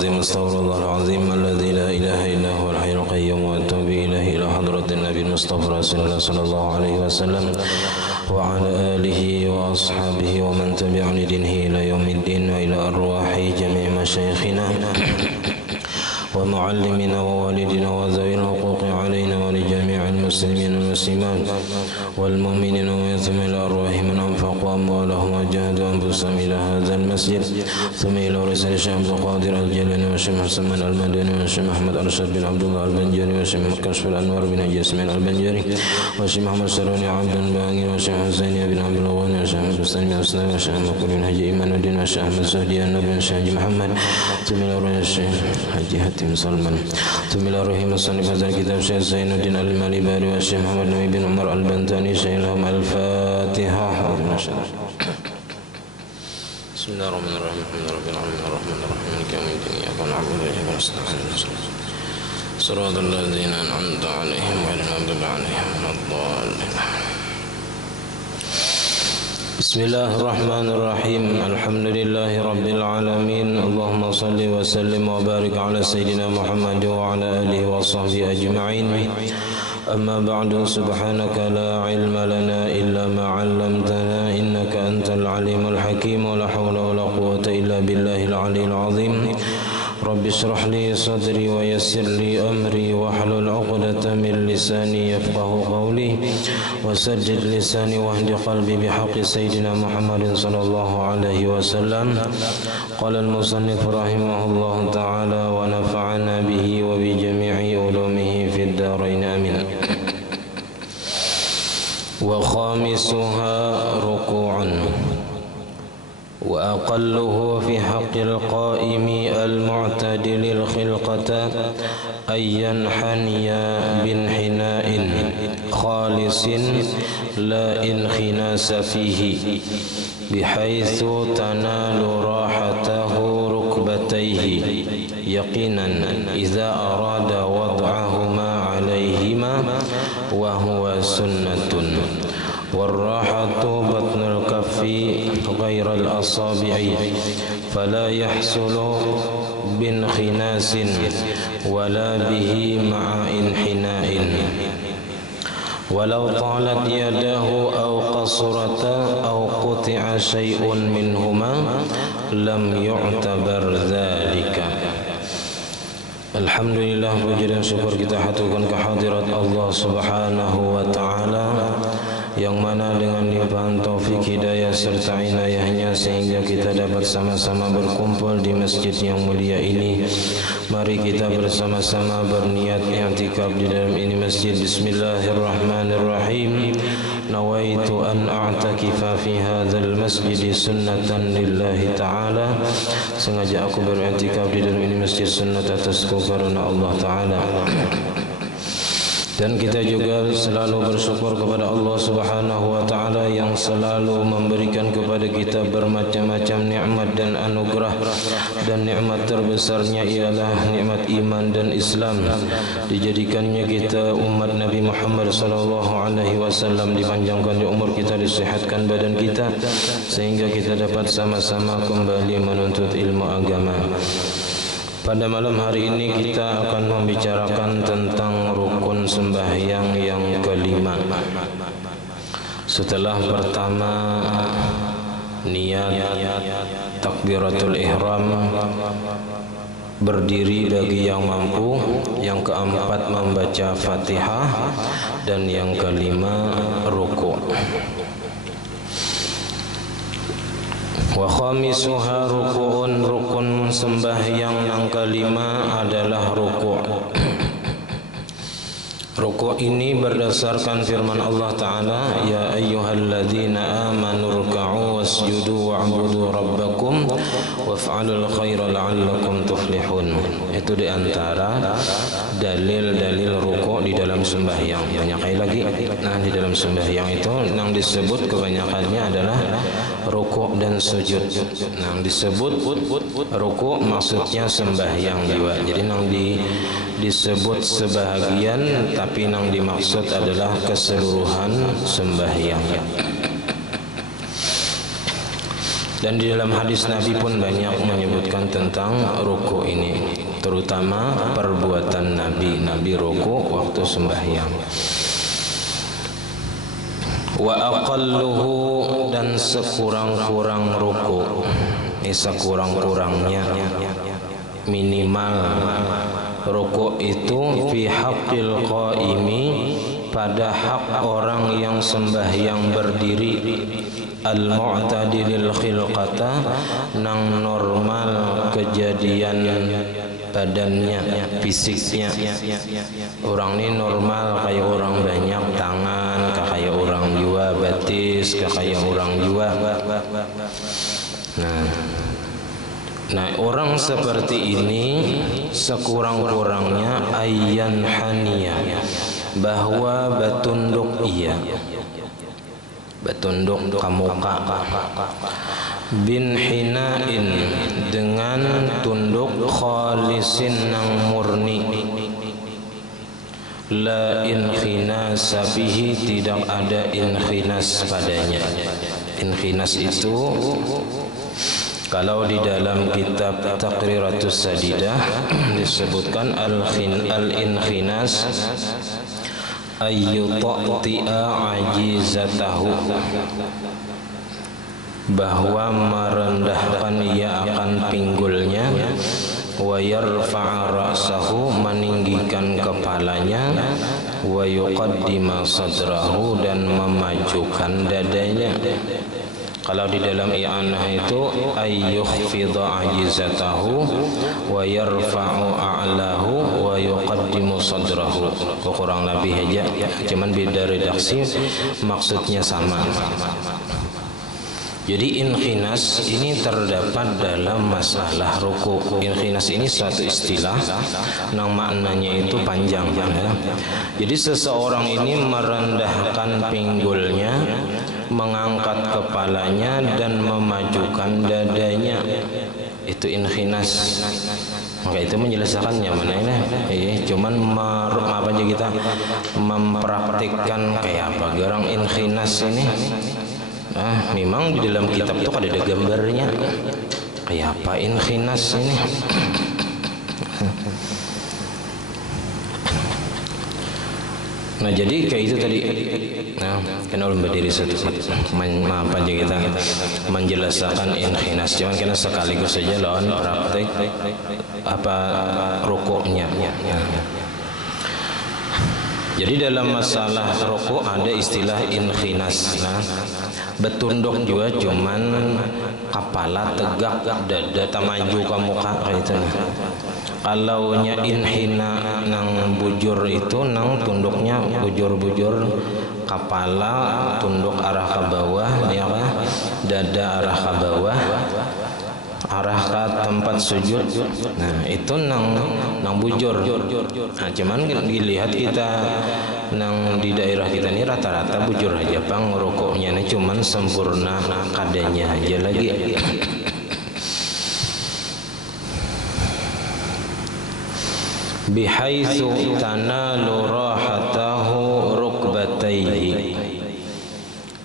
استغفر الله العظيم الذي لا إله إلا هو الحي القيوم وأتوب إليه إلى حضرة النبي المصطفى رسول الله صلى الله عليه وسلم وعلى آله وأصحابه ومن تبع لدينه إلى يوم الدين وإلى أرواح جميع مشايخنا ومعلمنا ووالدنا وذوي الحقوق علينا ولجميع المسلمين والمسلمات والمؤمنين ويثم إلى أرواح من أنفقوا أموالهم وجاهدوا أنفسهم إلى هذا المسجد ثم إلى رسول الشيخ عبد القادر الجيلاني والشيخ حسن المدني والشيخ محمد أرشد بن عبد الله البنجري والشيخ كشف الأنوار بن جسمين البنجري والشيخ محمد سروني عبد الباقي والشيخ حسين بن عبد الغني والشيخ محمد حسين بن حسين والشيخ مكر بن حجي إيمان الدين والشيخ أحمد سهدي النبي والشيخ حجي محمد ثم إلى رسول الشيخ حجي حاتم سلمان ثم إلى روح مصنف هذا الكتاب الشيخ زين الدين المالباري والشيخ محمد نبي بن عمر البنتاني شيخ لهم الفاتحة. بسم الله الرحمن الرحيم الحمد لله رب العالمين الرحمن الرحيم مالك يوم الدين إياك نعبد وإياك نستعين صراط الذين أنعمت عليهم غير المغضوب عليهم ولا الضالين. بسم الله الرحمن الرحيم الحمد لله رب العالمين اللهم صل وسلم وبارك على سيدنا محمد وعلى آله وصحبه أجمعين. أما بعد سبحانك لا علم لنا إلا ما علمتنا إنك أنت العليم الحكيم ولا حول ولا قوة إلا بالله العلي العظيم. رب اشرح لي صدري ويسر لي أمري واحلل عقدة من لساني يفقه قولي وسجد لساني واهد قلبي بحق سيدنا محمد صلى الله عليه وسلم. قال المصنف رحمه الله تعالى ونفعنا به وبجميع علومه في الدارين آمين. وخامسها ركوع وأقله في حق القائم المعتدل الخلقة أن ينحني بانحناء خالص لا انخناس فيه بحيث تنال راحته ركبتيه يقينا إذا أراد وضعهما عليهما وهو سنة. والراحة بطن الكف غير الأصابع فلا يحصل بانخناس ولا به مع انحناء ولو طالت يده أو قصرتا أو قطع شيء منهما لم يعتبر ذلك. Alhamdulillah, puji dan syukur kita haturkan kehadirat Allah Subhanahu wa taala yang mana dengan limpahan taufik hidayah serta inayahnya sehingga kita dapat sama-sama berkumpul di masjid yang mulia ini. Mari kita bersama-sama berniat i'tikaf di dalam ini masjid. Bismillahirrahmanirrahim. Nawaitu an a'takifa fi hadzal masjid sunnatan lillahi ta'ala. Sengaja aku beriktikaf di dalam ini masjid sunnat atasku karena Allah Ta'ala. Dan kita juga selalu bersyukur kepada Allah Subhanahu wa taala yang selalu memberikan kepada kita bermacam-macam nikmat dan anugerah, dan nikmat terbesarnya ialah nikmat iman dan Islam. Dijadikannya kita umat Nabi Muhammad sallallahu alaihi wasallam, dipanjangkan umur kita, disehatkan badan kita sehingga kita dapat sama-sama kembali menuntut ilmu agama. Pada malam hari ini kita akan membicarakan tentang rukun sembahyang yang kelima. Setelah pertama niat takbiratul ihram, berdiri bagi yang mampu, yang keempat membaca Fatihah, dan yang kelima ruku'. Wa khamisuha ruku'un, rukun sembahyang yang kelima adalah ruku'. Ruku' ini berdasarkan firman Allah Ta'ala, ya ayyuhalladzina amanu ruka'u wasjudu wa'budu rabbakum waf'alul khaira la'allakum tuflihun. Itu diantara dalil-dalil ruku' di dalam sembahyang. Banyak kali lagi. Nah, di dalam sembahyang itu yang disebut kebanyakannya adalah ruku' dan sujud. Yang disebut ruku' maksudnya sembahyang juga. Jadi yang disebut sebahagian, tapi yang dimaksud adalah keseluruhan sembahyang. Dan di dalam hadis Nabi pun banyak menyebutkan tentang ruku ini, terutama perbuatan Nabi ruku waktu sembahyang. Wa aqalluhu, dan sekurang-kurang ruku, sekurang-kurangnya, minimal ruku itu fi haqqil qaimi, pada hak orang yang sembahyang berdiri, al-mu'tadilil khilqata, nang normal kejadian badannya, fisiknya. Orang ini normal kayak orang banyak tangan, kayak orang jua batis, kayak orang jua. Nah, orang seperti ini sekurang-kurangnya ayyan haniya, bahwa batunduk ia, batunduk kamuka, bin hinain, dengan tunduk khalisin nang murni, la inkhinas bihi, tidak ada inkhinas padanya. Inkhinas itu kalau di dalam kitab Taqriratus Sadidah disebutkan al-inkhinas ayyutati'a ajizatahu, bahwa merendahkan ia akan pinggulnya, wa yarfa'a ra'sahu, meninggikan kepalanya, wa yuqaddima sadrahu, dan memajukan dadanya. Kalau di dalam i'anah itu ayyukhfidha ajizatahu wa yarfa'u a'lahu wa yuqaddimu sadrahu, kurang lebih aja, cuman beda redaksi, maksudnya sama. Jadi inkhinas ini terdapat dalam masalah ruku. Inkhinas ini suatu istilah yang maknanya itu panjang ya. Jadi seseorang ini merendahkan pinggulnya, mengangkat kepalanya, dan memajukan dadanya, itu inkhinas. Maka itu menjelaskannya mana ini? Cuman apa aja kita mempraktikkan kayak apa gerang inkhinas ini. Memang di dalam kitab itu ada gambarnya kayak apa inkhinas ini. Nah jadi kayak itu tadi. Nah kena ulun berdiri satu apa aja kita menjelaskan inkhinas, cuman kena sekaligus saja lawan praktek apa rukuknya. Jadi dalam masalah rukuk ada istilah inkhinas. Nah, betunduk juga cuman kepala tegak, dada maju ke muka kayak itu. Kalau nya inhina nang bujur itu nang tunduknya bujur-bujur, kepala tunduk arah ke bawah, ya kan? Dada arah ke bawah, arah ke tempat sujud. Nah itu nang bujur. Nah cuman dilihat kita nang di daerah kita ini rata-rata bujur aja bang, rukuknya ini cuman sempurna kadanya aja lagi. Bihaitsu tanalu rahatahu rukbatayhi,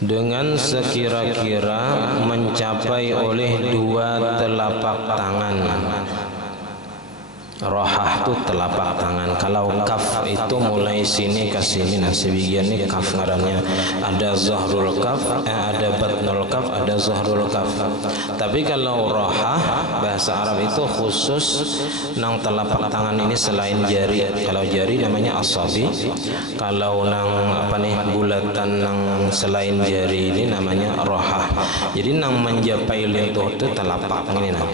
dengan sekira-kira mencapai oleh dua telapak tangan. Rohah itu telapak tangan. Kalau kaf itu mulai sini ke sini, nah sebagian ini kaf ngarannya. Ada zahrul kaf, ada batnul kaf, ada zahrul kaf. Tapi kalau rohah bahasa Arab itu khusus nang telapak tangan ini selain jari. Kalau jari namanya asabi. Kalau nang apa nih bulatan nang selain jari ini namanya rohah. Jadi nang mencapai lentuh itu telapak ini nah.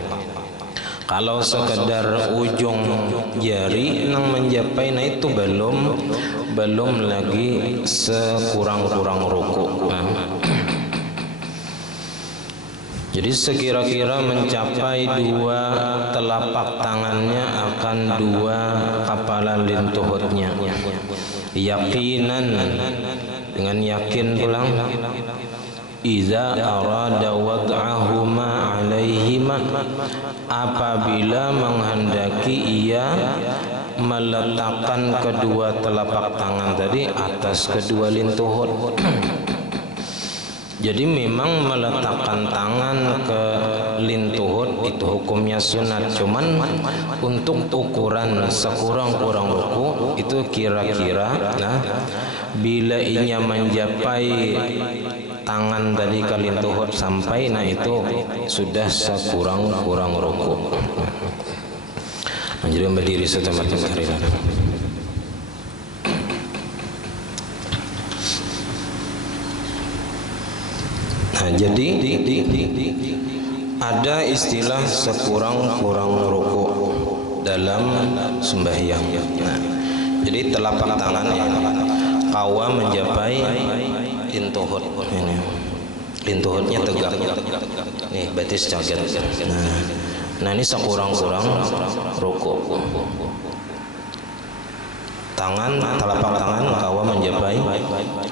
Kalau sekedar ujung jari nang mencapai, nah itu belum lagi sekurang-kurang ruku. Nah. Jadi sekira-kira mencapai dua telapak tangannya akan dua kepala lintuhutnya. Yakinan, dengan yakin pulang. Iza arada wad'ahuma alaihima, apabila menghendaki ia meletakkan kedua telapak tangan tadi atas kedua lintuhut. Jadi memang meletakkan tangan ke lintuhut itu hukumnya sunat, cuman untuk ukuran sekurang-kurang ruku itu kira-kira, nah bila inya mencapai tangan tadi ke lintuhut sampai, nah itu sudah sekurang-kurang ruku. Nah, jadi berdiri setempat hari. Nah, jadi ada istilah sekurang-kurang ruku dalam sembahyang. Nah, jadi telapak tangan ya, kawa mencapai lintuhut ini. Lintuhutnya tegak. Nih, betis caget. Nah ini sekurang-kurang ruku. Telapak tangan kawa mencapai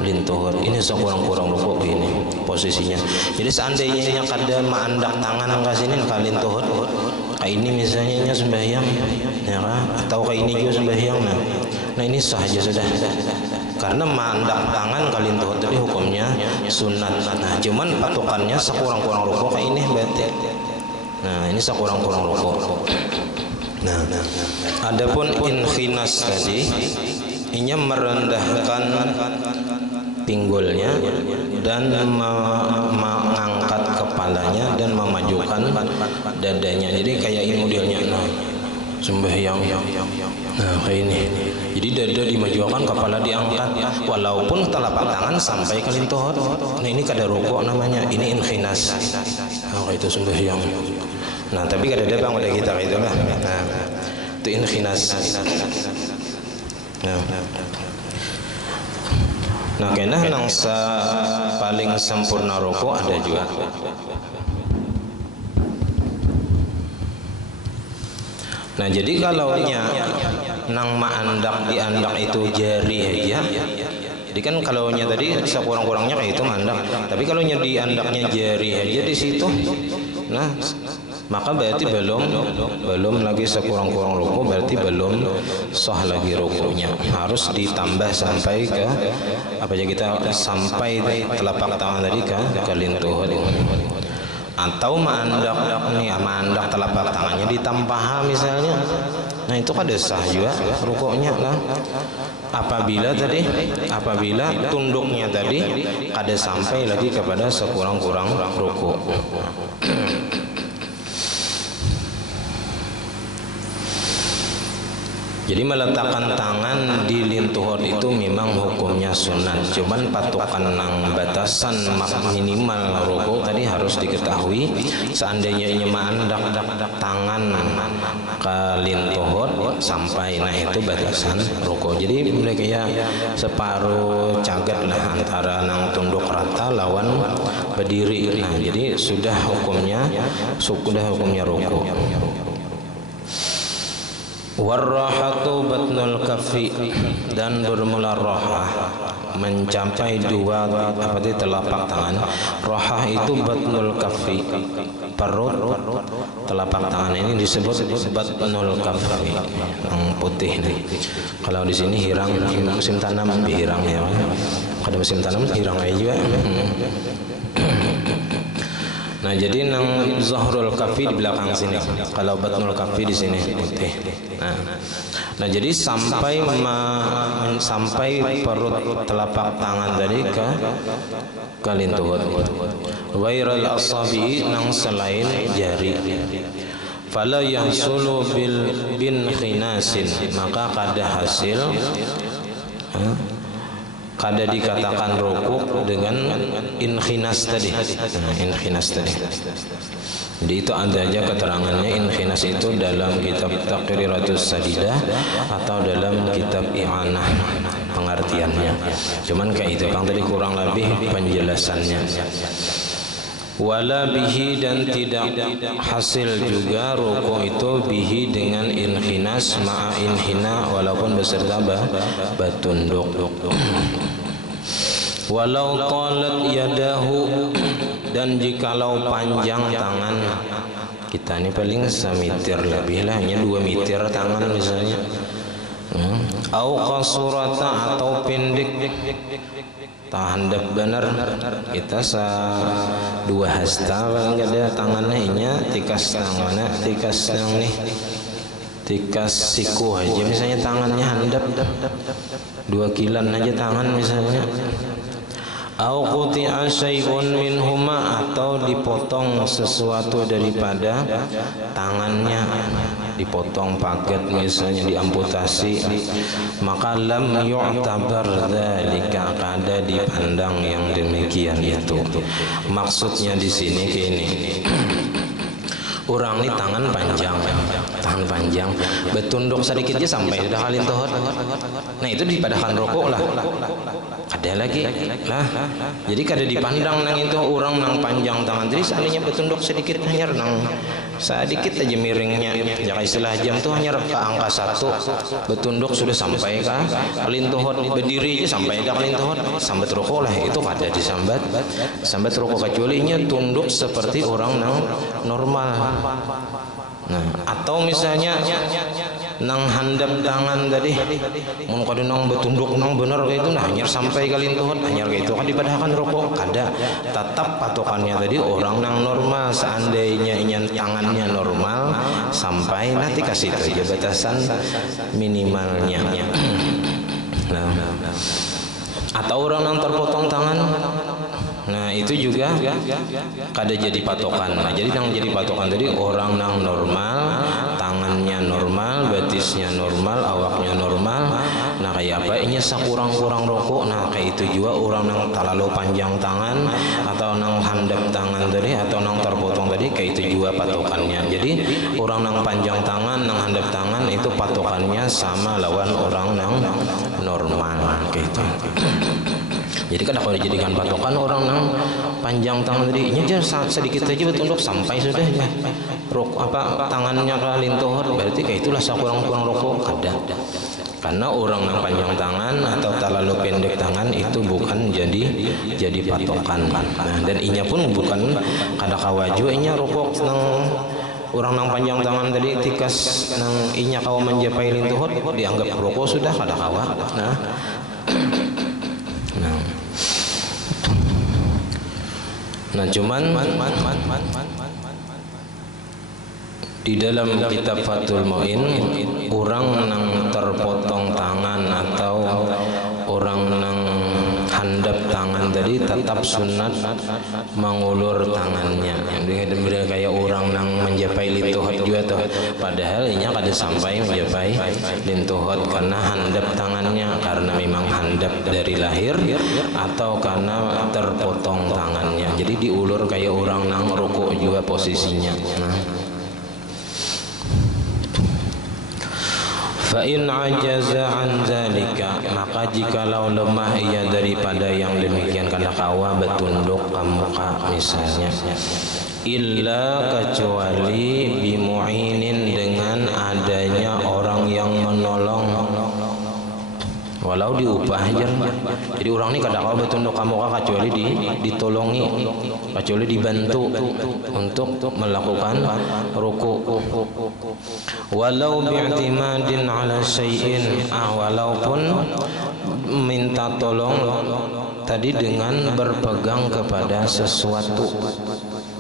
lintuhut. Ini sekurang-kurang ruku ini posisinya. Jadi seandainya kada maandak tangan angka sini ke lintuhut, kayak ini misalnya sembahyang, ya kan? Atau kayak ini juga sembahyang. Nah ini sah aja sudah. Karena maandak tangan ke lintuhut tadi hukumnya sunat. Nah cuman patokannya sekurang-kurang ruku kayak ini berarti. Nah ini sekurang-kurang ruku. Nah, adapun inkhinas tadi, inya merendahkan pinggulnya dan mengangkat kepalanya dan memajukan dadanya. Jadi kayak ini modelnya, nah sembahyang. Nah kayak ini. Jadi dada dimajukan, kepala diangkat, walaupun telapak tangan sampai ke lintuhut. Nah ini kada ruku namanya, ini inkhinas. Nah kayak itu sembahyang. Nah tapi kada ada bang udah kita kayak itu lah. Nah itu inkhinas. Nah kena nang paling sempurna ruku ada juga. Nah jadi kalau nang maandak diandak itu jari aja. Jadi kan kalau tadi sekurang-kurangnya kayak itu mandak. Tapi kalau diandaknya jari aja di situ, nah maka berarti belum lagi sekurang-kurang ruku, berarti belum sah lagi rukunya. Harus ditambah sampai ke apa aja kita sampai telapak tangan tadi ke lintuhut. Atau maandak telapak tangannya ditampah misalnya. Nah itu kada sah juga rukunya lah. Apabila tunduknya tadi kada sampai lagi kepada sekurang-kurang ruku. Jadi meletakkan tangan di lintuhut itu memang hukumnya sunat. Cuman patokan nang batasan minimal ruku tadi harus diketahui. Seandainya ini maandak tangan ke lintuhut sampai, nah itu batasan ruku. Jadi mereka ya separuh cagat lah antara nang tunduk rata lawan berdiri. Nah jadi sudah hukumnya ruku. Warrahatu batnul kaffi, dan bermula rohah mencapai dua telapak tangan. Rohah itu batnul kaffi, perut telapak tangan ini disebut batnul kaffi, yang putih nih. Kalau di sini hirang, musim tanam hirang ya. Kalau musim tanam hirang aja juga. Nah jadi nang zahrul kafi di belakang sini, kalau batnul kafi di sini putih. Nah jadi sampai perut telapak tangan tadi ke lintuhut. Ghairal asabi, nang selain jari. Fala yahsulu bin khinasin, maka kada hasil kada dikatakan rukuk dengan inkhinas tadi. Inkhinas tadi. Jadi itu ada aja keterangannya. Inkhinas itu dalam kitab Taqriratus Sadidah atau dalam kitab I'anah pengertiannya. Cuman kayak itu Kang tadi kurang lebih penjelasannya. Wala bihi, dan tidak hasil juga ruku itu bihi dengan inkhinas ma'a inhina, walaupun beserta batunduk. Walau talat yadahu, dan jikalau panjang tangan kita ini paling semitir lebih lah, hanya 2 meter tangan misalnya. Au qasurata, atau pendek handap bener kita dua hasta enggak ada tangannya inya tikas tangannya tikas yang nih tikas siku aja misalnya tangannya handap 2 kilan aja tangan misalnya au quti'a syai'un minhuma atau dipotong sesuatu daripada tangannya dipotong paket misalnya diamputasi maka lam yu'tabar dzalika kada dipandang yang demikian itu maksudnya di sini gini orang ini tangan panjang betunduk sedikit aja sampai sudah halin tohot nah itu dipadakan rokok lah ada lagi lah jadi kada dipandang nang itu orang nang panjang tangan jadi seandainya betunduk sedikit hanya nang sedikit aja miringnya ya istilah jam tuh hanya ke angka 1 betunduk sudah sampai ke halin tohot berdiri aja sampai ke halin tohot sambat rokok lah itu kada disambat rokok kecuali nya tunduk seperti orang nang normal. Nah, atau misalnya nang handap tangan tadi mun kada nang betunduk nang bener itu nah hanya sampai kalin tuhut hanya gitu kan dipadahakan rokok kada tetap patokannya tadi orang nang normal seandainya ingin tangannya normal sampai nanti kasih aja batasan minimalnya. Nah, atau orang nang terpotong tangan nah itu juga kada jadi patokan. Nah jadi yang jadi patokan tadi orang nang normal tangannya normal betisnya normal awaknya normal nah kayak apa ini sakurang-kurang rokok nah kayak itu juga orang nang terlalu panjang tangan atau nang handap tangan tadi atau nang terpotong tadi kayak itu juga patokannya. Jadi orang nang panjang tangan nang handap tangan itu patokannya sama lawan orang nang normal kayak itu. Jadi kan kalau dijadikan patokan orang nang panjang tangan tadi ini aja sedikit aja betunduk sampai sudah ya rokok tangannya kalin tohor berarti kayak itulah sakurang-kurang rokok kada karena orang nang panjang tangan atau terlalu pendek tangan itu bukan jadi patokan. Nah dan inya pun bukan kada kawaju inya rokok nang orang nang panjang tangan tadi tikas nang inya kawa menjapai lintuhot dianggap rokok sudah kada kawa. Nah cuman di dalam kitab Fathul Mu'in orang nang terpotong tangan atau orang nang handap tangan tadi tetap sunat mengulur tangannya. Yang kayak orang nang menjapai lintuhot juga tuh. Padahal ini kada sampai menjapai lintuhot karena handap tangannya karena memang handap dari lahir atau karena terpotong tangannya. Jadi diulur kayak orang nang rukuk juga posisinya. Nah. Fa in ajaza an zalika maka jikalau lemah ia daripada yang demikian karena kawa betunduk ke muka misalnya illa kecuali bimu'inin dengan adanya orang yang menolong walau diupah aja. Jadi orang ini kadang-kadang betunduk ke muka kecuali ditolongi kecuali dibantu untuk melakukan ruku walau bi'timadin ala syai'in walaupun minta tolong tadi dengan berpegang kepada sesuatu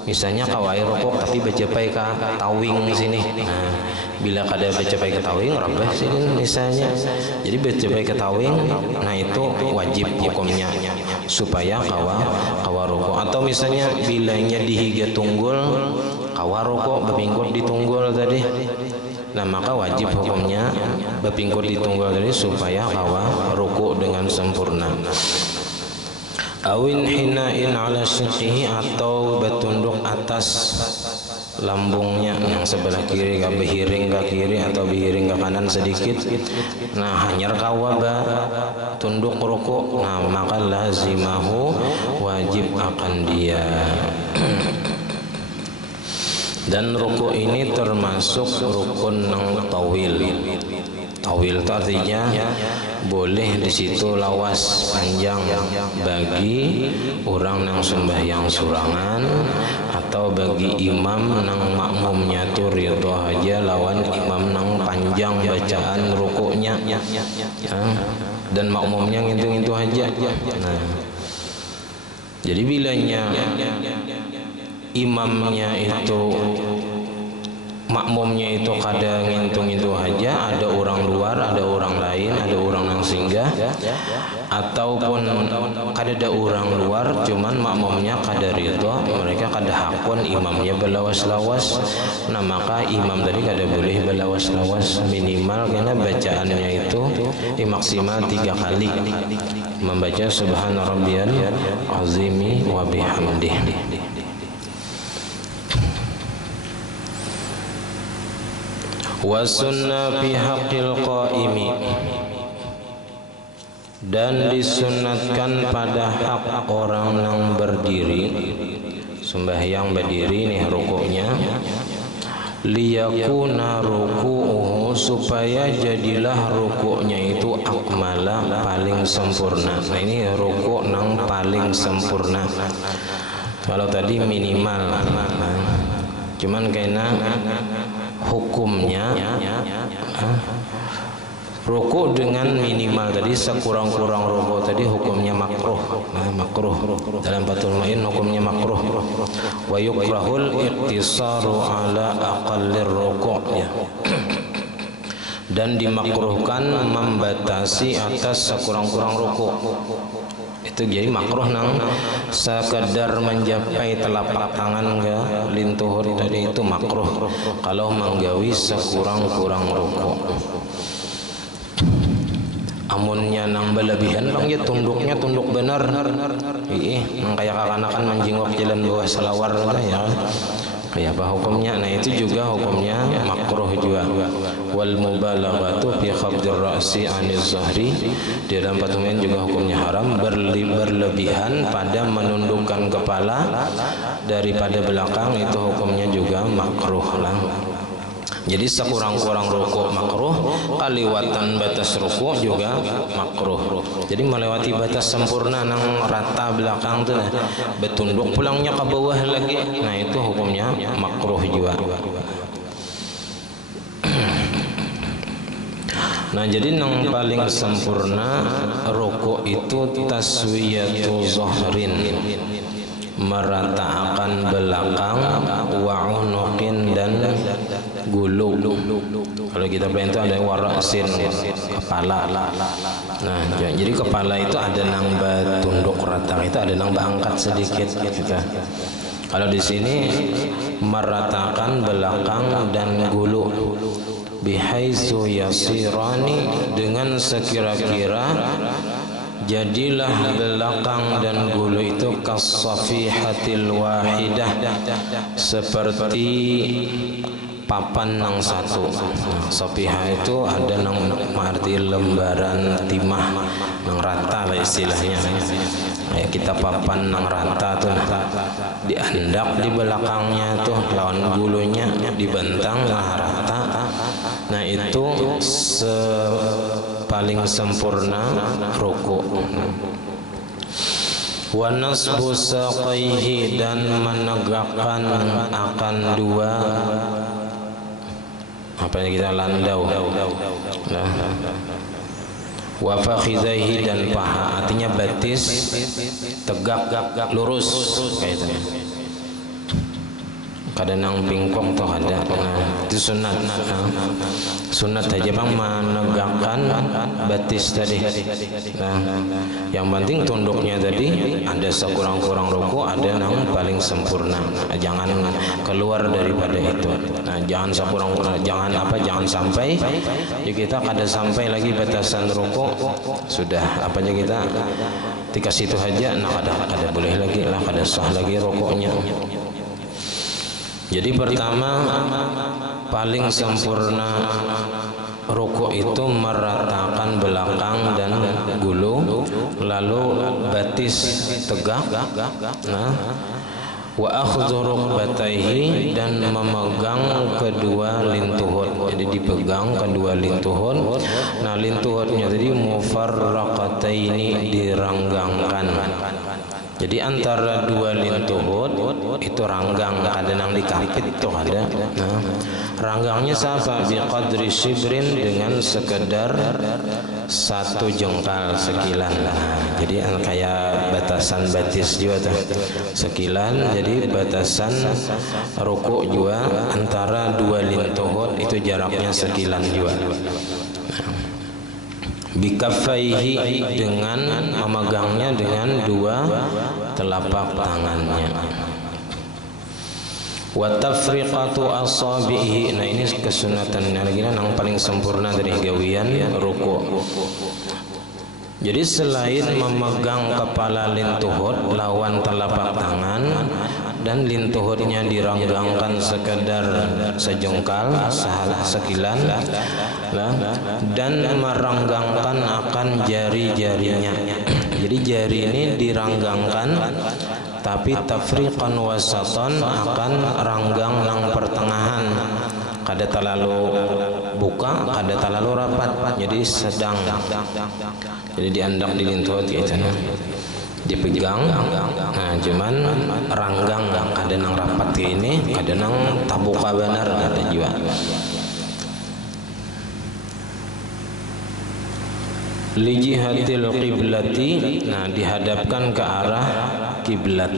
misalnya kawai rokok tapi becapai ke tawing di sini. Nah, bila kada becapai ke tawing rabah sini misalnya. Jadi becapai ke tawing nah itu wajib hukumnya supaya kawa rokok atau misalnya bilanya dihiga tunggul kawa rokok bepingkut di tunggul tadi. Nah maka wajib hukumnya bepingkut di tunggul tadi supaya kawa rukuk dengan sempurna. Awin hinain ala syiqihi atau betunduk atas lambungnya yang sebelah kiri ke behiring ke kiri atau behiring ke kanan sedikit. Nah hanyar kawaba tunduk rukuk nah maka lazimahu wajib akan dia. Dan rukuk ini termasuk rukun nang tawil. Tawil itu artinya boleh di situ lawas panjang bagi orang nang sembahyang surangan atau bagi imam nang makmumnya tu ridho aja lawan imam nang panjang bacaan rukuknya dan makmumnya ngintu-ngintu aja. Nah Jadi bilanya imamnya itu, makmumnya itu kada ngintung itu aja, ada orang luar, ada orang lain, ada orang yang singgah, ataupun kada ada orang luar, cuman makmumnya kada ridho, mereka kada hakun imamnya berlawas-lawas. Nah maka imam tadi kada boleh berlawas-lawas, minimal karena bacaannya itu maksimal 3 kali, membaca subhana rabbiyal azimi wa bihamdihi. Wa sunnah fi haqqil qaimi, dan disunatkan pada hak orang yang berdiri, sembahyang berdiri nih rukuknya, liyakuna ruku'uhu, supaya jadilah rukuknya itu akmala, paling sempurna. Nah ini rukuk yang paling sempurna. Kalau tadi minimal, cuman karena hukumnya rukuk dengan minimal tadi, sekurang-kurang rukuk tadi hukumnya makruh. Makruh dalam Fathul Mu'in hukumnya makruh. Wa yukrahul iqtisaru ala aqallir ruku', ya. Dan dimakruhkan membatasi atas sekurang-kurang rukuk. Itu jadi makruh nang sekadar mencapai telapak tangan ke lintuhur tadi itu makruh kalau menggawi sekurang-kurang rukuk. Amunnya nang berlebihan bang ya tunduknya tunduk benar. Nang kayak kakanakan menjingok jalan bawah selawar ya. Kayak apa hukumnya? Nah itu juga hukumnya makruh juga. Wal mubalaghatu fi khafdir ra'si 'aniz zahri, di dalam Fathul Mu'in juga hukumnya haram berlebihan pada menundukkan kepala daripada belakang, itu hukumnya juga makruh lah. Jadi sekurang-kurang rukuk makruh, kaliwatan batas rukuk juga makruh. Jadi melewati batas sempurna nang rata belakang tuh, betunduk pulangnya ke bawah lagi, nah itu hukumnya makruh juga. Nah jadi nang paling sempurna rukuk itu taswiyatu zahrin, meratakan belakang, wa unuqin, dan gulu. Kalau kita bilang itu ada warasin, kepala. Nah jadi kepala itu ada nang tunduk rata, itu ada nang angkat sedikit gitu. Kalau di sini meratakan belakang dan gulu, bihaitsu yasirani, dengan sekira-kira jadilah belakang dan gulu itu kasafihatil wahidah, seperti papan nang satu. Safihah itu ada nang arti lembaran timah nang rata lah istilahnya. Kayak kita papan nang rata tuh, diandak di belakangnya tuh, lawan gulunya dibentang nah rata. Nah itu paling sempurna rukuk. Wa nasbu saqaihi, dan menegakkan akan dua apa yang kita landau. Nah, wa fakhidaihi, dan paha, artinya batis tegak lurus kayak itu. Kadang nang pingkong tuh ada. Nah, itu sunat. Sunat aja bang menegakkan batis tadi. Nah, yang penting tunduknya tadi ada sekurang-kurang ruku, ada nang paling sempurna. Jangan keluar daripada itu. Nah, jangan sekurang-kurang, jangan sampai ya kita kada sampai lagi batasan ruku, sudah apa aja kita dikasih itu aja, nah kada boleh lagi lah, kada sah lagi rukuknya. Jadi pertama paling sempurna rukuk itu meratakan belakang dan gulu, lalu batis tegak. Nah, wa akhdhu rukbatayhi, dan memegang kedua lintuhut. Jadi dipegang kedua lintuhut. Nah, lintuhutnya tadi mufarraqataini, diranggangkan. Jadi antara dua lintuhut itu ranggang, ada nang dikapit tuh ada. Nah, ranggangnya siapa? Biqadri shibrin, dengan sekedar 1 jengkal sekilan. Jadi kayak batasan batis juga tuh sekilan. Jadi batasan ruku juga antara 2 lintuhut itu jaraknya sekilan juga. Bikaffaihi dengan memegangnya dengan 2 telapak tangannya. Wa tafriqatu asabihi. Nah ini kesunatan lagi yang paling sempurna dari gawian ruku. Jadi selain memegang kepala lintuhut lawan telapak tangan dan lintuhutnya diranggangkan sekedar sejengkal sekilan dan meranggangkan akan jari-jarinya. Jadi jari ini diranggangkan tapi tafriqan wasatan akan ranggang nang pertengahan, kada terlalu buka, kada terlalu rapat, jadi sedang. Jadi diandak di lintuhut gitu nah. Dipegang, nah cuman ranggang, kada nang rapat ini, kada nang tabuka benar, ada juga. Li jihatil qiblati, nah dihadapkan ke arah kiblat.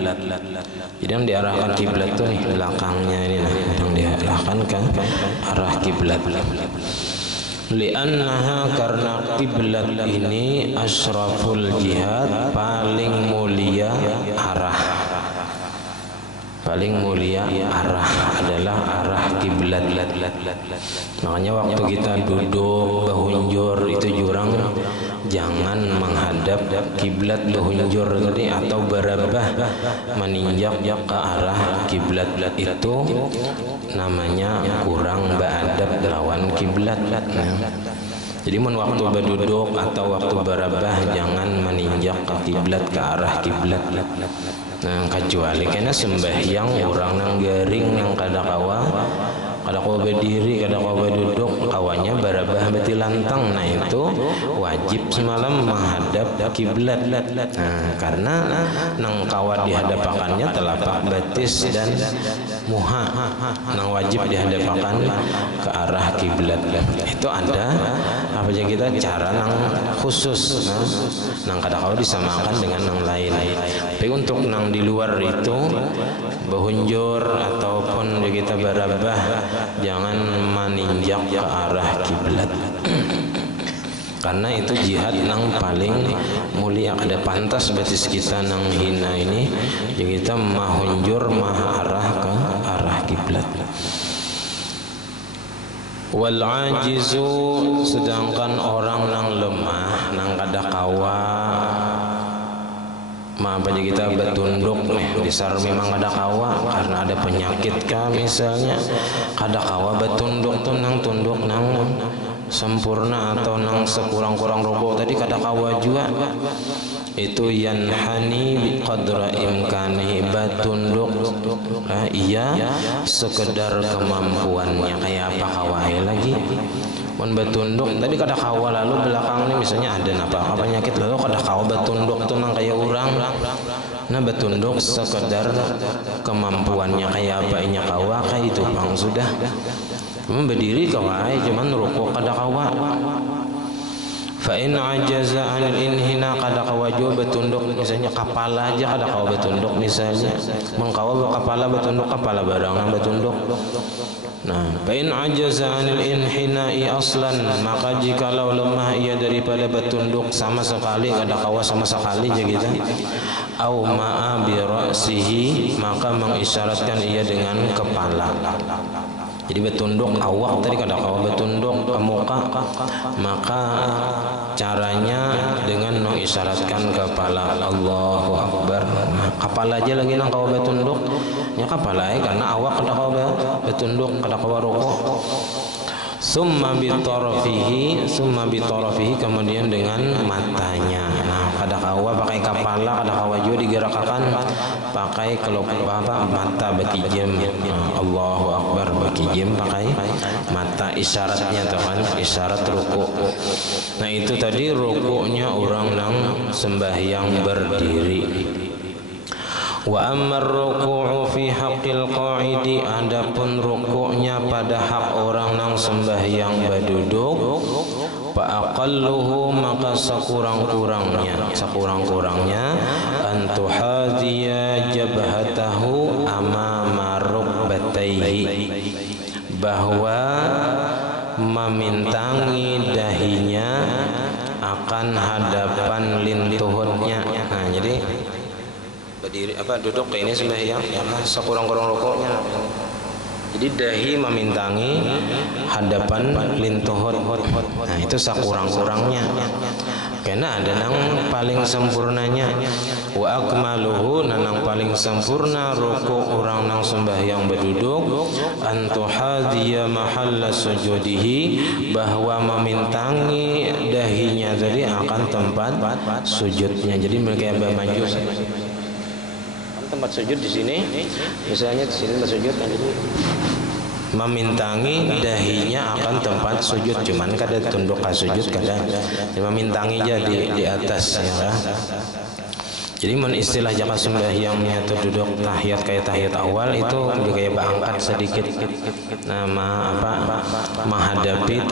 Jadi yang diarahkan kiblat tuh nih belakangnya ini, nah yang diarahkan ke arah kiblat. Li'annaha, karena kiblat ini asyraful jihad, paling mulia arah. Paling mulia arah adalah arah kiblat. Makanya waktu kita duduk bahunjur itu jurang jangan menghadap kiblat bahunjur tadi atau berabah meninjak ke arah kiblat, itu namanya kurang beradab lawan kiblat. Jadi waktu berduduk atau waktu berabah jangan meninjak ke kiblat, ke arah kiblat. Nah kecuali kena sembahyang orang nang garing nang kada kawa berdiri, kada kawa berduduk, kawanya barabah beti lantang, nah itu wajib semalam menghadap kiblat. Nah karena nang kawa dihadapakannya telapak batis dan muha, nang wajib dihadapakan ke arah kiblat. Itu ada apa aja kita cara nang khusus, nang kada kawa disamakan dengan nang lain. Tapi untuk nang di luar itu bahunjur ataupun kita barabah jangan meninjak ke arah kiblat. Karena itu jihad nang paling mulia, ada pantas batis kita nang hina ini, jadi kita mahunjur arah ke arah kiblat. Wal ajizu, sedangkan orang nang lemah nang kada kawa apa aja kita bertunduk nih, besar memang kada kawa karena ada penyakit kah misalnya, kada kawa bertunduk tuh nang tunduk nang sempurna atau nang sekurang-kurang rukuk tadi kada kawa juga, itu yanhani biqadra imkani, bertunduk iya sekedar kemampuannya. Kayak apa kawai lagi mun bertunduk tadi kada kawa, lalu belakang ini misalnya ada apa penyakit, lalu kada kawa bertunduk tuh nang kayak orang. Nah bertunduk sekedar kemampuannya, kayak apa inya kawa kayak itu bang sudah. Berdiri kawai cuman rukuk kada kawa. Fa in ajaza anil inhina, kada kawa juga bertunduk, misalnya kepala aja kada kawa bertunduk, misalnya mengkawa kepala bertunduk, kepala barang bertunduk. Nah, fa in ajaza anil inhina'i aslan, maka jikalau lemah ia daripada bertunduk sama sekali, kada kawa sama sekali aja kita, au ma'a bi ra'sihi, maka mengisyaratkan ia dengan kepala. Jadi bertunduk awak tadi kada kawa bertunduk ke muka, maka caranya dengan mengisyaratkan kepala. Allahu Akbar. Kepala aja lagi nang kawa bertunduk, ya kepala karena awak kada kawa bertunduk, kada kawa rukuk. Summa bitarafihi, kemudian dengan matanya. Nah, kada kawa pakai kepala, kada kawa juga digerakkan pakai kalau mata bakijem. Allahu Akbar, bakijem pakai mata, isyaratnya tuh kan, isyarat ruku. Nah itu tadi rukuknya orang nang sembahyang berdiri. Wa ammar ruku'u fi haqqil qa'idi, adapun rukuknya pada hak orang nang sembahyang berduduk, fa aqalluhu maka sekurang-kurangnya antuhadhiya jabhatahu amama rukbatayhi, bahwa memintangi dahinya akan hadapan lintuhutnya. Nah, jadi berdiri duduk kayak ini sembahyang ya, sekurang-kurang rukuknya. Jadi dahi memintangi hadapan lintuhut. Nah, itu sekurang-kurangnya. Karena ada nang paling sempurnanya. Wa akmaluhu nang paling sempurna rukuk orang nang sembahyang berduduk antuhadhiya mahalla sujudihi, bahwa memintangi dahinya tadi akan tempat sujudnya. Jadi mereka maju tempat sujud di sini, misalnya di sini tempat sujud, memintangi dahinya akan tempat sujud, cuman kada tunduk ke sujud, kada memintangi jadi di atas ya kan? Jadi istilah jaka sembahyangnya terduduk tahiyat kayak tahiyat awal itu kayak berangkat sedikit, nama menghadapi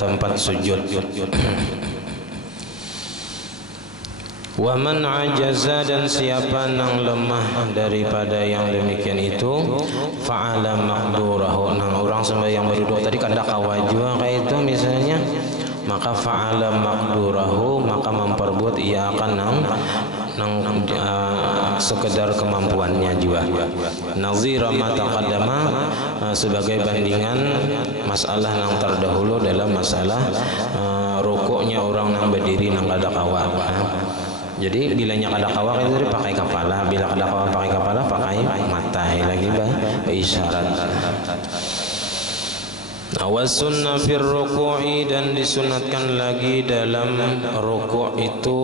tempat sujud. Wa man ajaza, dan siapa nang lemah daripada yang demikian itu, fa'ala maqdurahu, nang orang sembahyang berduduk tadi kada kawajua kayak itu misalnya, maka fa'ala maqdurahu, maka memperbuat ia akan nang sekedar kemampuannya juga. Nazira ma taqaddama, sebagai bandingan masalah yang terdahulu dalam masalah rukuknya orang nang berdiri nang kada kawa. Jadi bilanya kada kawa itu pakai kepala, bila kada kawa pakai kepala pakai mata lagi isyarat. Awasunnah fir ruku'i, dan disunatkan lagi dalam rukuk itu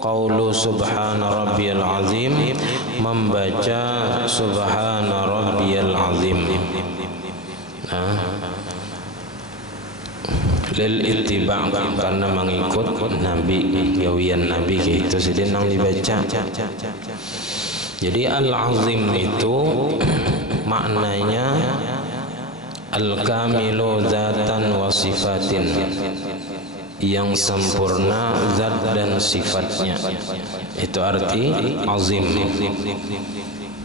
qaulu subhana rabbiyal azim, membaca subhana rabbiyal azim. Lil ittiba', karena mengikut Nabi, gawian Nabi gitu, jadi nang dibaca. Jadi al-azim itu maknanya al-kamilu zatan wa sifatin, yang sempurna zat dan sifatnya, itu arti azim.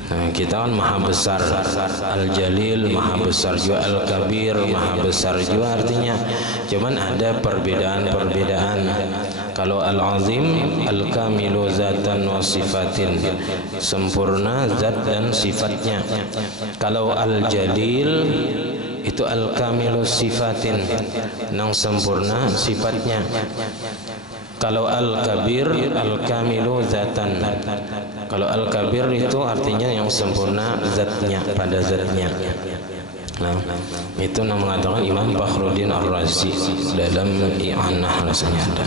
Nah, kita kan maha besar, al-jalil maha besar juga, al-kabir maha besar juga artinya. Cuman ada perbedaan-perbedaan. Kalau al-azim al-kamilu zatan wa sifatin, sempurna zat dan sifatnya. Kalau al-jalil itu al-kamilu sifatin, yang sempurna sifatnya. Kalau al-kabir al-kamilu zatan. Kalau al-kabir itu artinya yang sempurna zatnya, pada zatnya. Nah, itu yang mengatakan Imam Fakhruddin Ar-Razi dalam I'anah rasanya ada.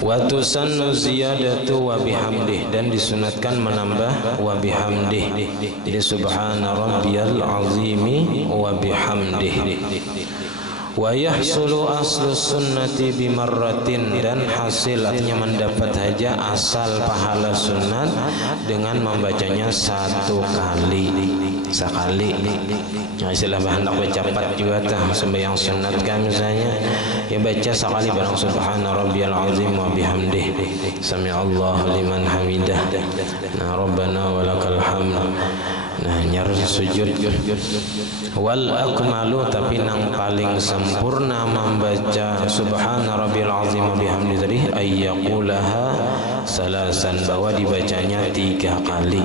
Wa tusannu ziyadatu wa bihamdih, dan disunatkan menambah wa bihamdih. Jadi subhana rabbiyal azimi wa bihamdih. Wa yahsulu aslu sunnati bimarratin, dan hasil artinya mendapat saja asal pahala sunat dengan membacanya satu kali, sekali. Nah, istilah hendak bercepat juga tah sembahyang sunat kan misalnya, ya baca sekali barang subhana rabbiyal azim wa bihamdih, sami'allahu liman hamidah, nah rabbana walakal hamd. Nah, nyar sujud. Wal akmalu, tapi nang paling sempurna membaca subhana rabbil azim wa bihamdi tadi ayyaqulaha salasan, bahwa dibacanya 3 kali.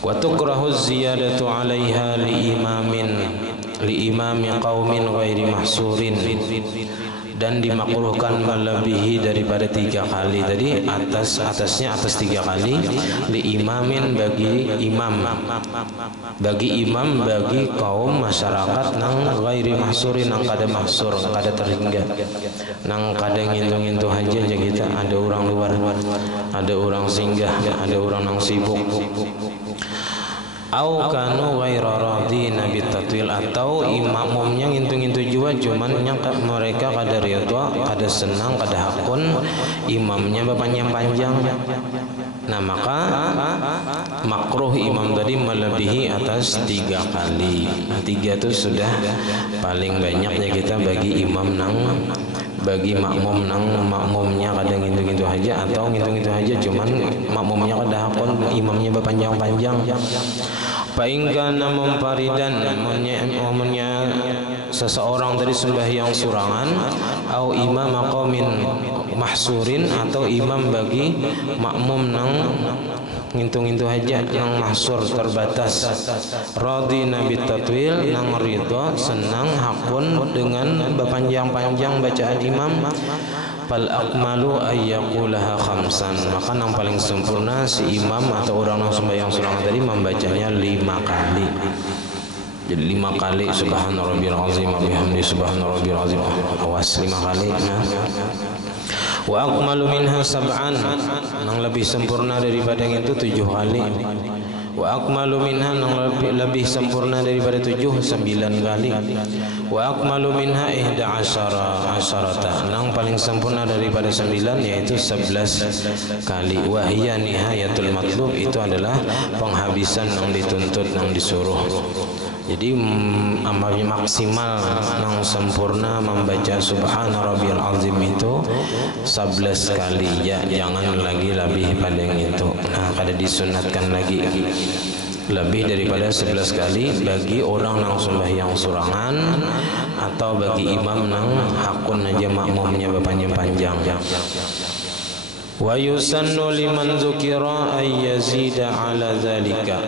Wa tukrahu ziyadatu 'alaiha li imami qaumin ghairi mahsurin, dan dimakruhkan melebihi daripada 3 kali. Tadi atasnya 3 kali, li imamin bagi imam, bagi kaum masyarakat nang ghairi mahsurin, nang kada mahsur, kada terhingga, nang kada ngintu-ngintu aja kita, ada orang luar, ada orang singgah, ada orang nang sibuk. Au kanu ghaira radina bitatwil, atau imamnya ngintu-ngintu juga, cuman yang mereka kada ridha, kada senang, kada hakun imamnya panjang-panjang. Nah maka makruh imam tadi melebihi atas 3 kali. Nah, 3 itu sudah paling banyaknya kita bagi imam nang bagi makmum nang makmumnya kadang gitu-gitu aja atau gitu-gitu aja cuman makmumnya kada hakon imamnya berpanjang-panjang. Paingkana mumparidan umumnya seseorang dari sembahyang surangan atau imam maqamin mahsurin atau imam bagi makmum nang ngintung-ngintu aja nang mahsur terbatas radhi nabi tatwil nang ridho senang hakun dengan berpanjang-panjang bacaan imam fal akmalu ayyaqulaha khamsan maka yang paling sempurna si imam atau orang yang sembahyang surangan tadi membacanya 5 kali. Jadi 5 kali subhana rabbiyal azim wa bihamdi subhana rabbiyal azim awas 5 kali nah. Wa akmalu minha sab'an yang lebih sempurna daripada itu 7 kali. Wa akmalu minha yang lebih sempurna daripada 9 kali. Wa akmalu minha 11 asharata yang paling sempurna daripada 9 yaitu 11 kali. Wa hiya nihayatul matlub itu adalah penghabisan yang dituntut yang disuruh. Jadi maksimal yang sempurna membaca subhana rabbiyal azim itu 11 kali ya, jangan lagi lebih pada itu. Nah, kada disunatkan lagi lebih daripada 11 kali bagi orang yang sembahyang surangan atau bagi imam yang hakun aja makmumnya berpanjang-panjang. Wa yusannu liman dzukira ay yazida ala dzalika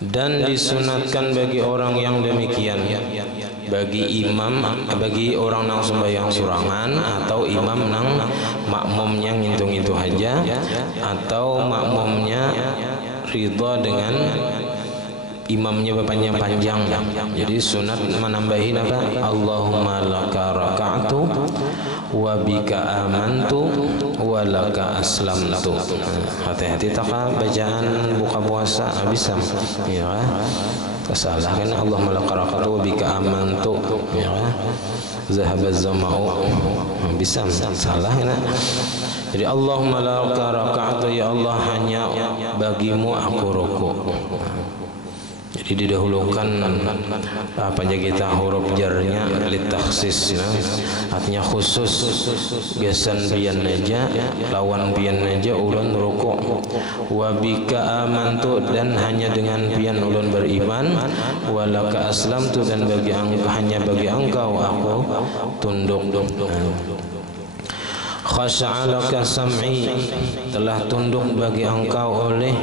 dan disunatkan bagi orang yang demikian bagi imam bagi orang yang sembahyang surangan atau imam yang makmumnya ngitung-ngitung aja atau makmumnya ridha dengan imamnya berpanjang-panjang. Jadi sunat menambahin apa? Allahumma laka raka'tu wa bika amantu wa laka aslamtu. Hati-hati tak bacaan buka puasa bisa ya. Kesalah kan Allahumma laka raka'tu wa bika amantu ya. Zahabaz zama'u bisa salah kan. Jadi Allahumma laka raka'tu ya Allah hanya bagimu aku rukuk. Jadi didahulukan apa aja kita huruf jarnya litakhsis ya. Artinya khusus gesan pian aja lawan pian aja ulun rukuk wa bika amantu dan hanya dengan pian ulun beriman walaka aslamtu dan bagi hanya bagi engkau aku tunduk. Khasha'alaka sam'i telah tunduk bagi engkau oleh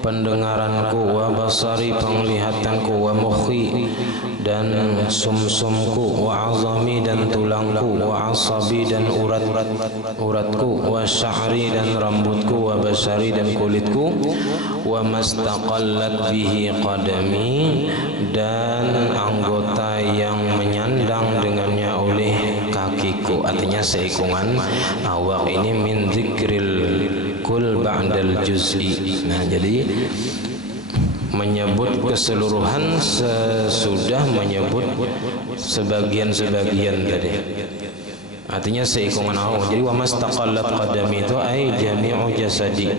pendengaranku wa basari penglihatanku wa mukhi dan sumsumku wa azami dan tulangku wa asabi dan uratku wa sya'ri dan rambutku wa basari dan kulitku wa mastaqallat bihi qadami dan anggota yang menyandang dengannya oleh kakiku. Artinya seikungan awak ini min dzikril kul ba'dal juz'i. Nah, jadi menyebut keseluruhan sesudah menyebut sebagian-sebagian tadi. Artinya seikungan awak. Jadi wa mastaqallat qadami itu ai jami'u jasadi.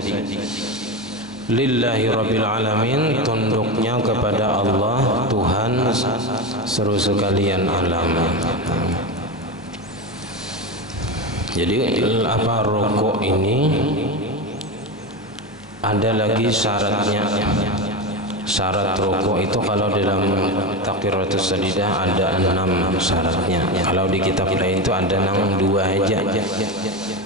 Lillahi rabbil alamin, tunduknya kepada Allah Tuhan seluruh sekalian alam. Jadi apa rukuk ini ada lagi syaratnya. Syarat rukuk itu kalau dalam Taqriratus Sadidah ada 6 syaratnya. Kalau di kitab lain itu ada 2 aja.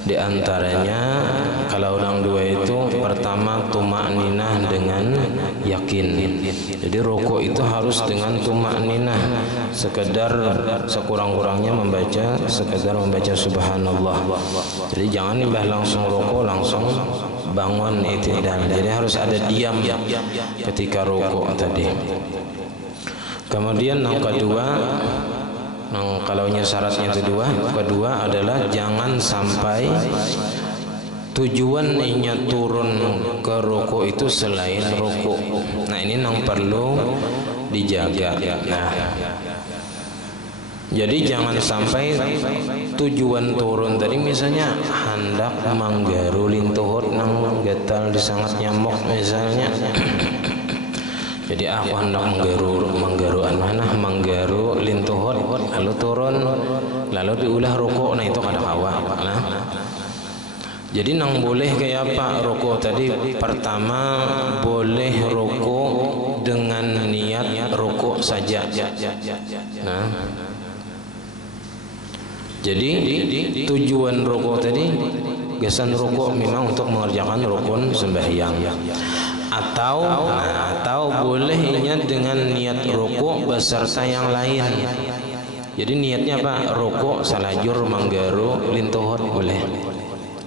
Di antaranya kalau orang 2 itu pertama tumakninah dengan yakin. Jadi rukuk itu harus dengan tumakninah. Sekedar sekurang-kurangnya sekedar membaca subhanallah. Jadi jangan nimbah langsung rukuk langsung bangun itu tidak. Jadi harus ada diam ketika rukuk tadi. Kemudian yang kedua, kalaunya syaratnya itu kedua adalah jangan sampai tujuan inya turun ke rukuk itu selain rukuk. Nah ini yang perlu dijaga. Nah Jadi jangan sampai tujuan turun tadi misalnya hendak manggaru lintuhut nang getal disangat nyamuk misalnya. Jadi aku hendak manggaru anak manggaru lintuhut lalu turun lalu diulah rukuk, nah itu kada kawa. Nah, jadi nang boleh kayak apa rukuk tadi? Pertama boleh rukuk dengan niat rukuk saja. Nah, jadi tujuan rukuk tadi gesan rukuk memang untuk mengerjakan rukun sembahyang. Atau bolehnya dengan niat rukuk beserta yang lain. Jadi niatnya apa? Rukuk salajur manggaru lintuhut boleh.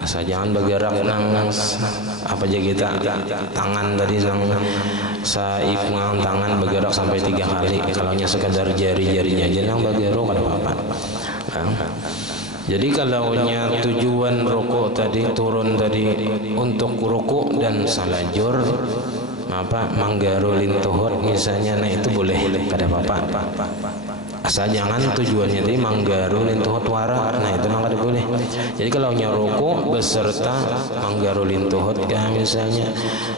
Asal jangan bergerak nang apa aja kita tangan tadi sang saif ngang tangan bergerak sampai 3 kali. Kalaunya sekadar jari-jarinya aja nang bergerak kada apa-apa. Nah, jadi kalaunya tujuan rukuk tadi turun tadi untuk rukuk dan salajur apa manggaru lintuhut misalnya, nah itu boleh kada apa-apa. Asal jangan tujuannya tadi manggaru lintuhut wara, nah itu mah kada boleh. Jadi kalau nyaruku beserta manggaru lintuhut ya misalnya,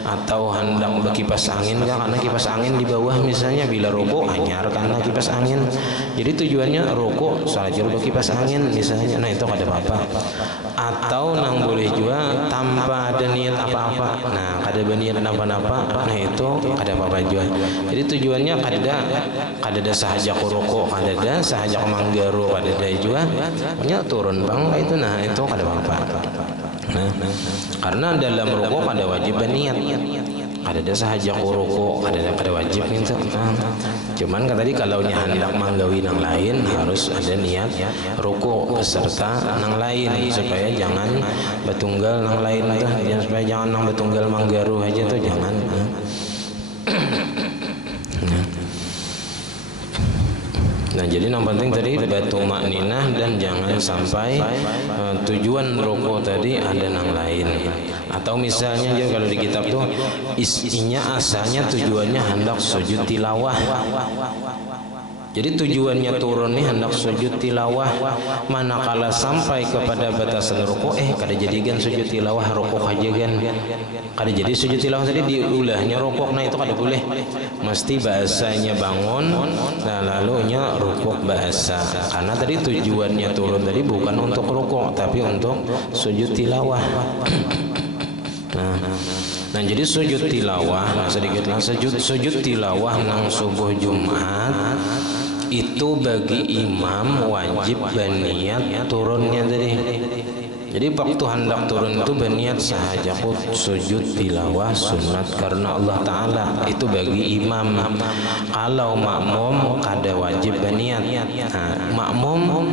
atau hendak berkipas angin ya, karena kipas angin di bawah misalnya bila ruku anyar karena kipas angin. Jadi tujuannya ruku salajur berkipas angin misalnya, nah itu kada apa-apa. Atau nang boleh juga tanpa ada niat apa-apa, nah kada berniat napa-napa, nah itu kada apa-apa juga. Jadi tujuannya kada ada sahaja ruku, kada ada sahaja manggaru, kada ada juga nya turun bang itu, nah itu kada apa-apa. Nah, karena dalam ruku kada wajib berniat. Ada sahaja ruku, kada wajib gitu. Cuman kan tadi kalau hendak manggawi nang lain harus ada niat ruku beserta nang lain supaya jangan betunggal nang lain tuh, supaya jangan nang betunggal manggaru aja tuh jangan. Nah, jadi yang penting tadi batu makninah dan jangan sampai tujuan ruku tadi ada nang lain. Atau misalnya juga kalau di kitab tuh isinya asalnya tujuannya hendak sujud tilawah. Jadi tujuannya turun nih hendak sujud tilawah, manakala sampai kepada batasan ruku kada jadikan sujud tilawah rukuk aja kan. Kada jadi sujud tilawah tadi diulahnya rukuk, nah itu kada boleh. Mesti bahasanya bangun nah lalunya rukuk bahasa. Karena tadi tujuannya turun tadi bukan untuk rukuk tapi untuk sujud tilawah. Nah jadi sujud tilawah, nah sedikit lah sujud tilawah nang subuh Jumat itu bagi imam wajib berniat turunnya tadi. Jadi waktu hendak turun itu berniat sahaja sujud tilawah sunat karena Allah Ta'ala, itu bagi imam. Kalau makmum kada wajib berniat. Nah, makmum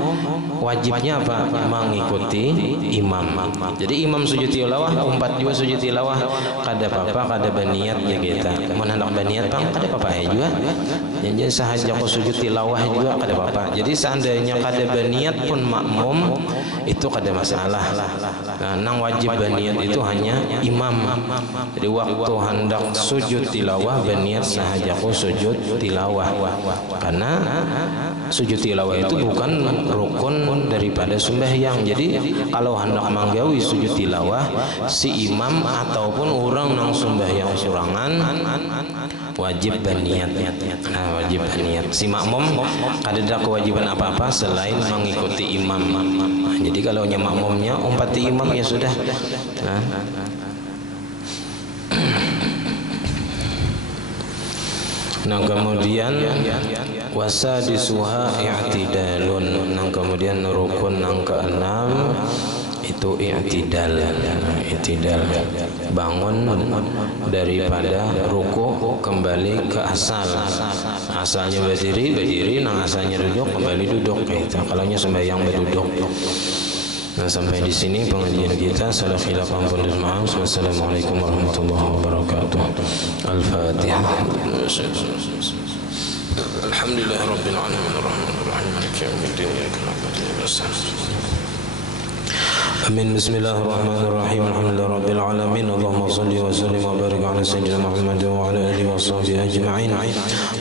wajibnya apa? Mengikuti imam. Jadi imam sujud tilawah, umpat juga sujud tilawah, kada apa-apa, kada berniat ya kita. Mun hendak berniat bang, kada apa-apa ya juga. Jadi sahaja sujud tilawah juga kada apa-apa. Jadi seandainya kada berniat pun makmum itu kada masalah. Nah, nang wajib berniat itu hanya imam. Jadi waktu hendak sujud tilawah berniat sahaja sujud tilawah. Karena sujud tilawah itu bukan rukun daripada sembahyang. Jadi kalau hendak manggawi sujud tilawah si imam ataupun orang nang sembahyang surangan wajib berniat. Nah, wajib berniat. Si makmum kada ada kewajiban apa-apa selain mengikuti imam. Nah, jadi kalau makmumnya umpati imam ya sudah. Nah kemudian wasadisuha i'tidalun. Nah kemudian rukun yang keenam itu i'tidal. I'tidal bangun daripada ruku kembali ke asal. Asalnya berdiri, nah asalnya duduk kembali duduk. Itu kalaunya sembahyang berduduk. Nah sampai di sini pengajian kita. Salah khilaf ampun dan maaf. Wassalamualaikum warahmatullahi wabarakatuh. Al-Fatihah. Alhamdulillah rabbil alamin arrahmanir rahim maliki yaumiddin iyyaka na'budu wa iyyaka nasta'in. Amin. Bismillahirrahmanirrahim. Alhamdulillah rabbil alamin. Allahumma salli wa sallim wa barik ala sayyidina Muhammad wa ala alihi wa sahbihi ajma'in.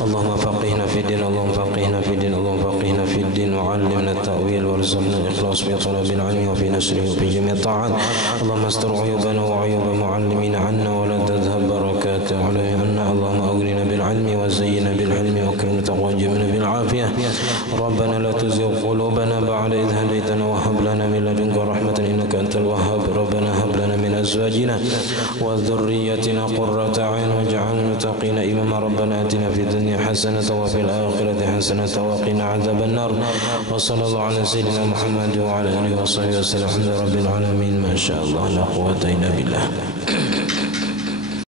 Allahumma faqihna fid din, Allahumma faqihna fid din, Allahumma faqihna fid din wa 'allimna at-ta'wil warzuqna al-ikhlas fi talabil 'ilmi wa fi nasrihi wa fi jami' ta'at. Allahumma astur 'uyubana wa 'uyuba mu'allimina 'anna wa la tadhhab barakatuhu 'alayhi 'anna. Allahumma aghnina bil 'ilmi wa zayyinna bil 'ilmi wa akrimna taqwa jamilna bil 'afiyah. Rabbana la tuzigh qulubana ba'da idh hadaytana wa hab lana min ladunka rahmatan innaka antal wahhab. Rabbana hab lana min azwajina wa dhurriyyatina qurrata a'yun waj'alna lil muttaqina imama. Rabbana atina fid dunya hasanatan wa fil akhirati hasanatan wa qina adzaban nar. Wa sallallahu ala sayyidina Muhammad wa ala alihi wa sahbihi wasallam. Alhamdulillahi rabbil alamin. Ma syaa Allah la quwwata illa billah.